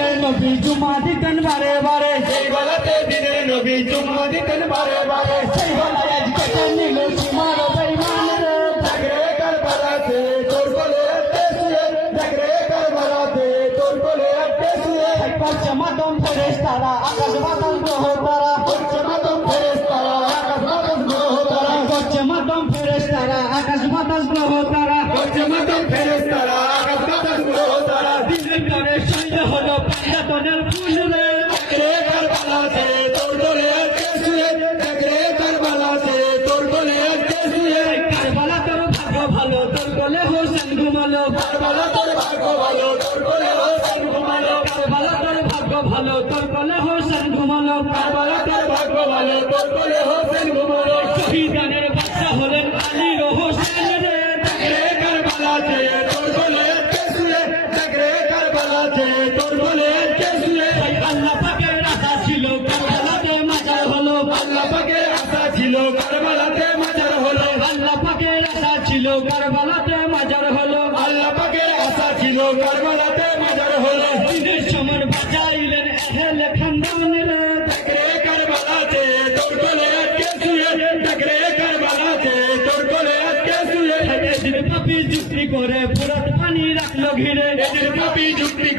দিনের নবী জুমা দিতেন বারে বারে, সেই বেলাতে দিনের নবী জুম্মা দিতেন বারে বারে। সেই বেলায় আজ কেটে নিল সীমার বেঈমান রে। জাগরে কারবালাতে তোর কোলে আটকে শুয়ে, জাগরে কারবালাতে তোর কোলে আটকে শুয়ে। করছে মাদম ফেরেশতারা আকাশ বাতাস গ্রহ তারা, করছে মাতম ফেরেশতারা আকাশ বাতাস গ্রহ তারা, করছে মাদম ফেরেশতারা আকাশ বাতাস গ্রহ তারা। করছে মাতম ফেরেশতারা আকাশ বাতাস গ্রহ তারা। দিনের পরে শহীদ হলো পাঞ্জাতনের ফুল রে। জাগরে কারবালাতে তোর কোলে আটকে শুয়ে, জাগরে কারবালাতে তোর কোলে আটকে শুয়ে। কারবালা তোর ভাগ্য ভালো, তোর কোলে হোসেন ঘুমালো। কারবালা তোর ভাগ্য ভালো, তোর কোলে হোসেন ঘুমালো। কারবালা তোর ভাগ্য ভালো, তোর কোলে হোসেন ঘুমালো। কারবালা তোর ভাগ্য ভালো, তোর কোলে হোসেন ঘুমালো। শহীদানের বাচ্চা হলেন আলী ও হোসেন রে। জাগরে কারবালাতে তোর কোলে আটকে শুয়ে, জাগরে কারবালাতে তোর কোলে আটকে শুয়ে। আল্লাহ পাকের আশা ছিল কারবালাতে মাজার হলো। আল্লাহ পাকের আশা ছিল কারবালাতে মাজার হলো। আল্লাহ পাকের আশা ছিল কারবালাতে মাজার হলো। আল্লাহ পাকের আশা ছিল কারবালাতে মাজার হলো। দিনের সমর বাঁচাইলেন এহেলে খানদান রে। জাগরে কারবালাতে তোর কোলে আটকে শুয়ে, জাগরে কারবালাতে তোর কোলে আটকে শুয়ে। এদিন পাপি যুক্তি করে ফুরাত পানি রাখলো ঘিরে। এদের পাপী যুক্তি